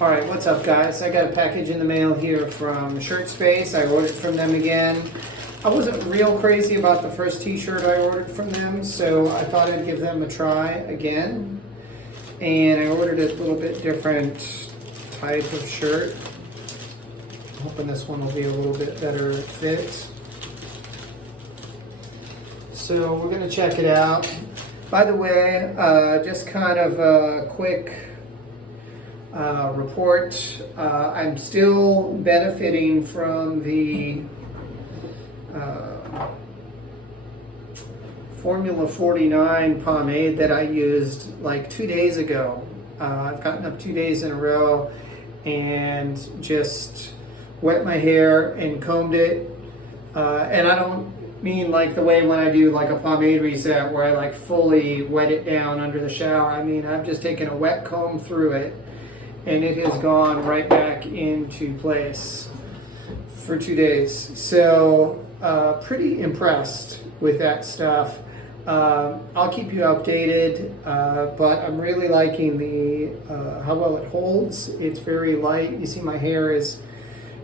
All right, what's up, guys? I got a package in the mail here from Shirtspace. I ordered from them again. I wasn't real crazy about the first t-shirt I ordered from them, so I thought I'd give them a try again. And I ordered a little bit different type of shirt. I'm hoping this one will be a little bit better fit. So we're gonna check it out. By the way, just kind of a quick report. I'm still benefiting from the Formula 49 pomade that I used like 2 days ago. I've gotten up 2 days in a row and just wet my hair and combed it. And I don't mean like the way when I do like a pomade reset where I like fully wet it down under the shower. I mean, I've just taken a wet comb through it and it has gone right back into place for 2 days. So pretty impressed with that stuff. I'll keep you updated, but I'm really liking the how well it holds. It's very light. You see my hair is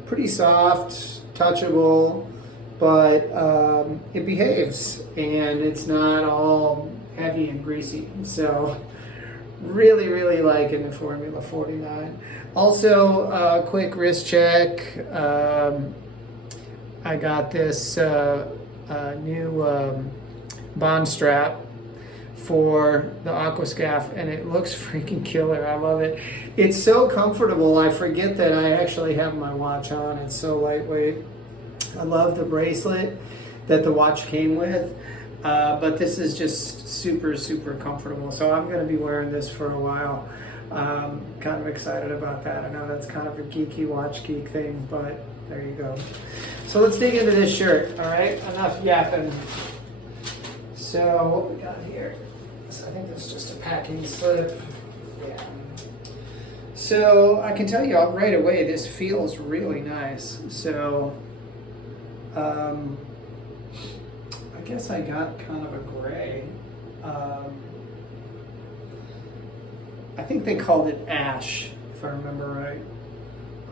pretty soft, touchable, but it behaves and it's not all heavy and greasy. So really liking the Formula 49. Also, quick wrist check. I got this new bond strap for the Aquascaf and it looks freaking killer. I love it. It's so comfortable. I forget that I actually have my watch on. It's so lightweight. I love the bracelet that the watch came with, but this is just super comfortable. So I'm going to be wearing this for a while. Kind of excited about that. I know that's kind of a geeky watch geek thing, but there you go. So let's dig into this shirt. All right, enough yapping. So what we got here? I think that's just a packing slip. Yeah. So I can tell you right away, this feels really nice. So I guess I got kind of a gray. I think they called it ash, if I remember right,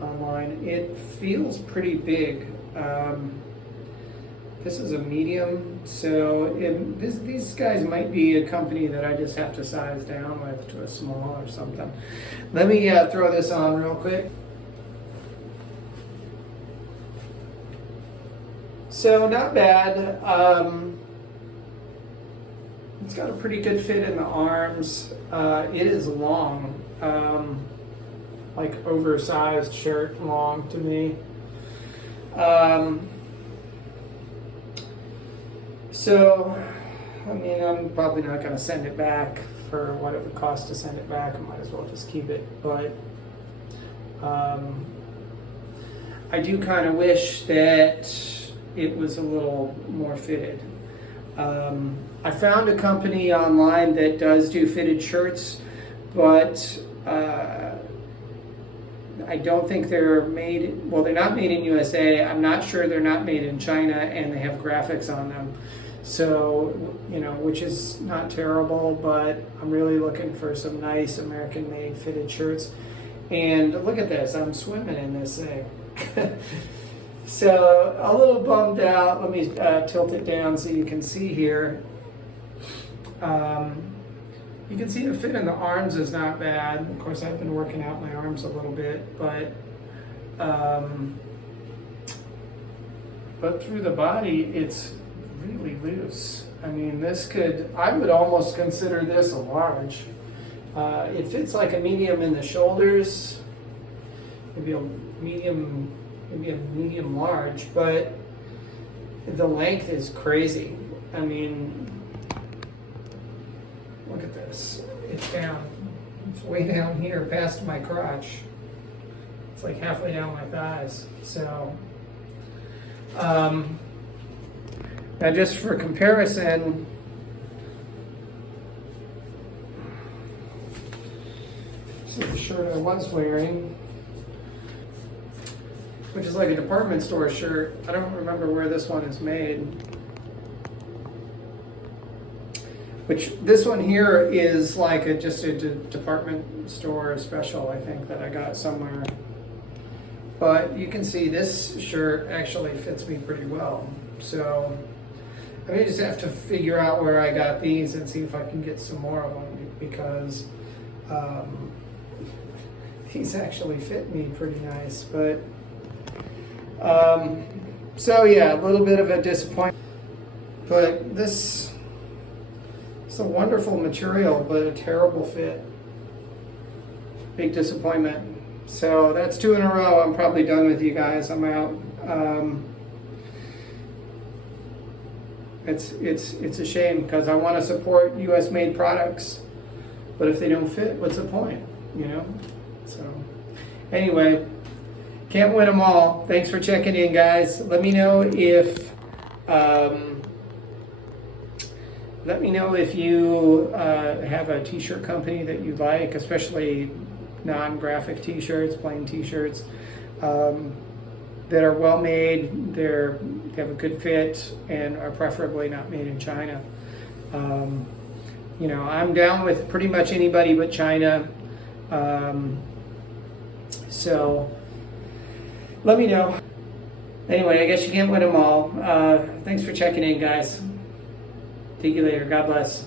online. It feels pretty big. This is a medium, so these guys might be a company that I just have to size down with to a small or something. Let me throw this on real quick. So not bad. It's got a pretty good fit in the arms. It is long, like oversized shirt long to me. So, I mean, I'm probably not going to send it back for what it would cost to send it back. I might as well just keep it. But I do kind of wish that it was a little more fitted. I found a company online that does do fitted shirts, but I don't think they're made, well, they're not made in USA. I'm not sure they're not made in China, and they have graphics on them. So, you know, which is not terrible, but I'm really looking for some nice American-made fitted shirts. And look at this, I'm swimming in this thing. So, a little bummed out. Let me tilt it down so you can see here. You can see the fit in the arms is not bad. Of course, I've been working out my arms a little bit, but through the body, it's really loose. I mean, I would almost consider this a large. It fits like a medium in the shoulders, maybe a medium large, but the length is crazy. I mean, look at this. It's down. It's way down here past my crotch. It's like halfway down my thighs. So, now just for comparison, this is the shirt I was wearing, which is like a department store shirt. I don't remember where this one is made. which this one here is like just a department store special, I think, that I got somewhere. But you can see this shirt actually fits me pretty well. So I may just have to figure out where I got these and see if I can get some more of them, because these actually fit me pretty nice. But so yeah, a little bit of a disappointment. But this is a wonderful material, but a terrible fit. Big disappointment. So that's 2 in a row. I'm probably done with you guys. I'm out. It's a shame, because I want to support U.S. made products, but if they don't fit, what's the point? You know. So anyway, can't win them all. Thanks for checking in, guys. Let me know if you have a t-shirt company that you like, especially non-graphic t-shirts, plain t-shirts that are well made. They have a good fit and are preferably not made in China. You know, I'm down with pretty much anybody but China. So let me know. Anyway, I guess you can't win them all. Thanks for checking in, guys. See you later. God bless.